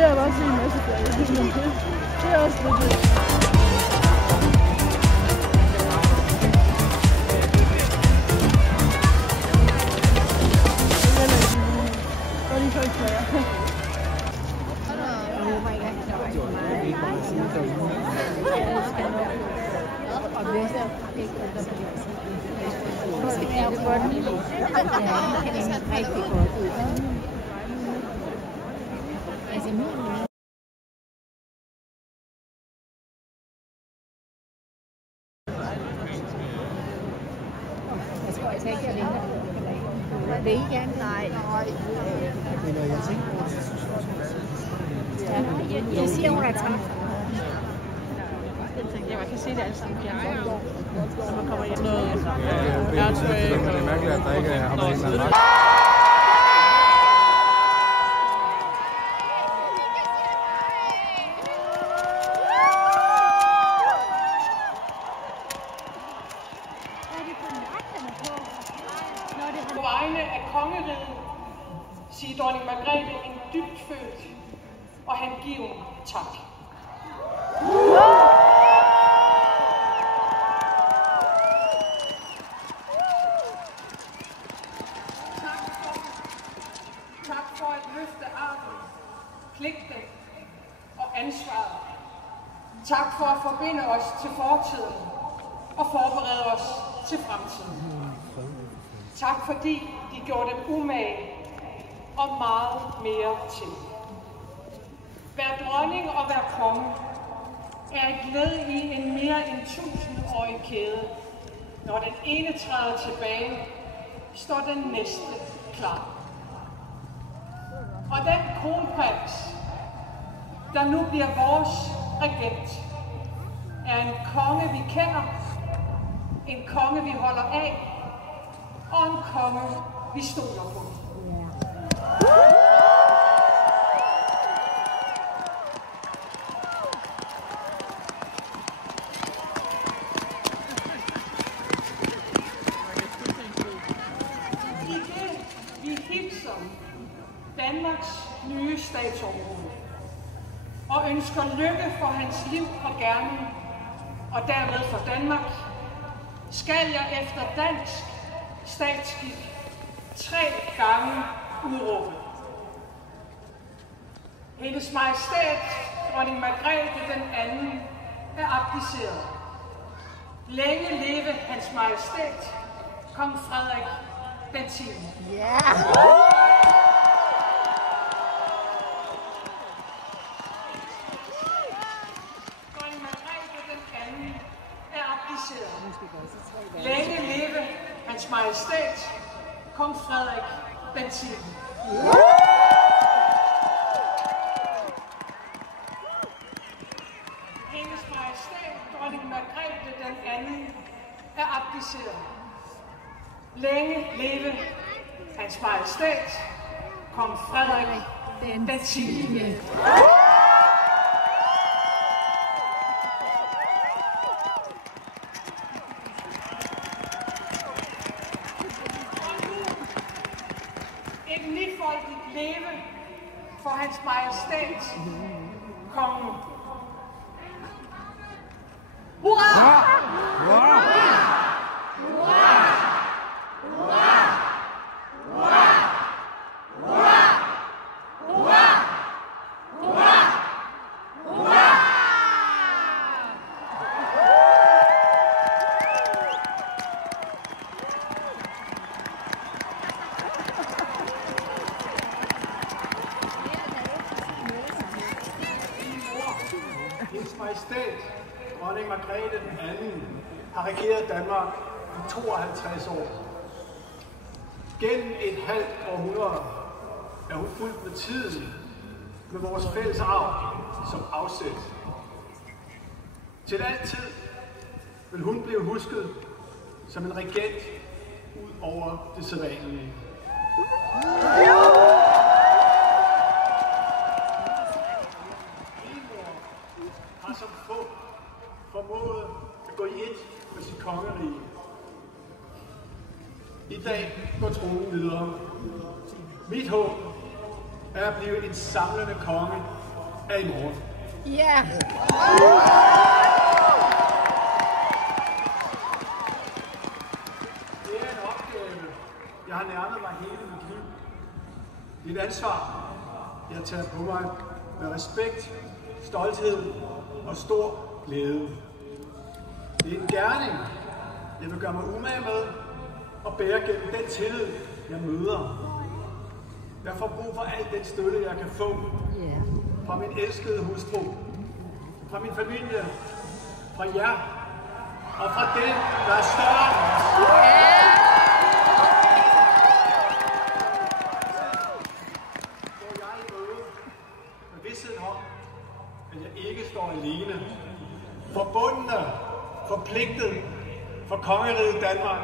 kan jeg bare se en masse flag. Det er også lidt... Vil I gerne? Nej. Jeg siger, hun er træt. Jeg kan se det alle sammen. Så man kommer hjem. Det er mærkeligt, at der ikke er amerikanere. På vegne af kongeriget siger dronning Margrethe en dybtfølt og hengiven tak. Tak for at løfte arven, pligten og ansvaret. Tak for at forbinde os til fortiden og forberede os til fremtiden. Tak fordi de gjorde dem umage og meget mere til. Hver dronning og hver konge er et led i en mere end 1000-årig kæde. Når den ene træder tilbage, står den næste klar. Og den kronprins, der nu bliver vores regent, er en konge, vi kender, en konge, vi holder af, og en konge, vi stoler på. I det, vi hilser Danmarks nye statsoverhoved og ønsker lykke for hans liv og gerning, og dermed for Danmark, skal jeg efter dansk statsskik 3 gange udråbe. Hendes Majestæt, dronning Margrethe den anden, er abdiceret. Længe leve hans Majestæt, kong Frederik den 10. Dronning Margrethe den anden er abdiceret. Længe leve hans Majestæt, kong Frederik den 10. Hendes Majestæt, dronning Margrethe den anden, er abdiceret. Længe leve hans Majestæt, kong Frederik den 10. Et nifoldigt leve for hans Majestæt, kongen. Hurra! Hurra! Hurra! Hurra! Hurra! Hurra! Hurra! Hurra! Hurra! Hendes Majestæt, dronning Margrethe den anden, har regeret Danmark i 52 år. Gennem et halvt århundrede er hun fulgt med tiden, med vores fælles arv som afsæt. Til altid vil hun blive husket som en regent ud over det sædvanlige. Har som få formået at gå i ét med sit kongerige. I dag går tronen videre. Mit håb er at blive en samlende konge er i morgen. Ja. Det er en opgave, jeg har nærmet mig hele mit liv. Det er et ansvar, jeg tager på mig med respekt, stolthed og stor glæde. Det er en gerning, jeg vil gøre mig umage med og bære gennem den tillid, jeg møder. Jeg får brug for al den støtte, jeg kan få fra min elskede hustru, fra min familie, fra jer og fra den, der er større end os. Går jeg i møde med vidstheden om, at jeg ikke står alene, forbundne, forpligtet for kongeriget Danmark.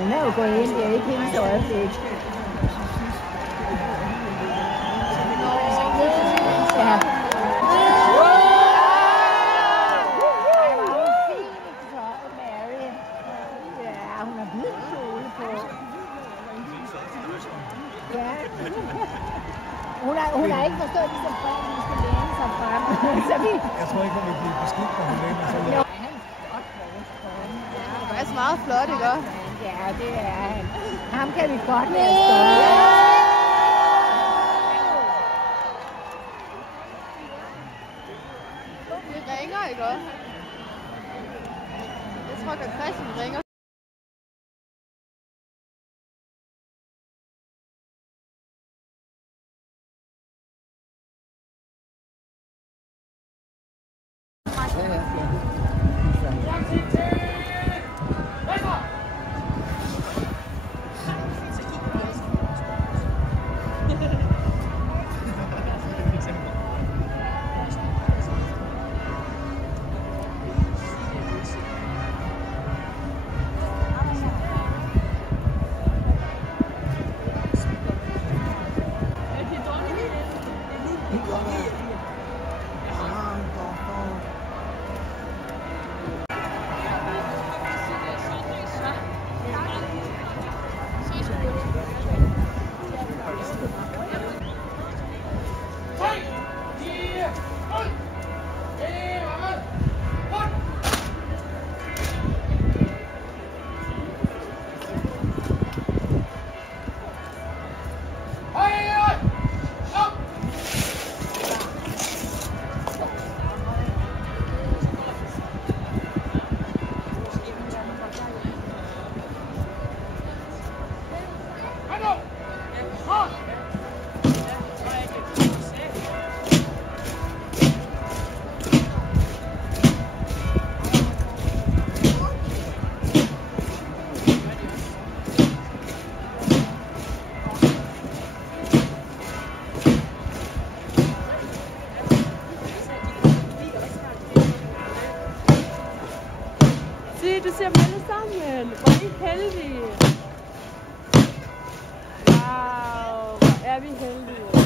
Den er jo gået ind, det er ikke hendes øjeblik. Ja. Ej, hvor er hun fin i tøjet, Mary. Ja, hun har hvid kjole på. Ja. Hun har ikke forstået, at de skal frem, at de skal læne sig frem. Jeg tror ikke, hun vil blive beskidt, når hun læner sig lidt. Det er så meget flot, ikke også? Ja, det er han. Ham kan vi godt lade stå. Det ringer, ikke også? Jeg tror godt, Christian ringer. heldige.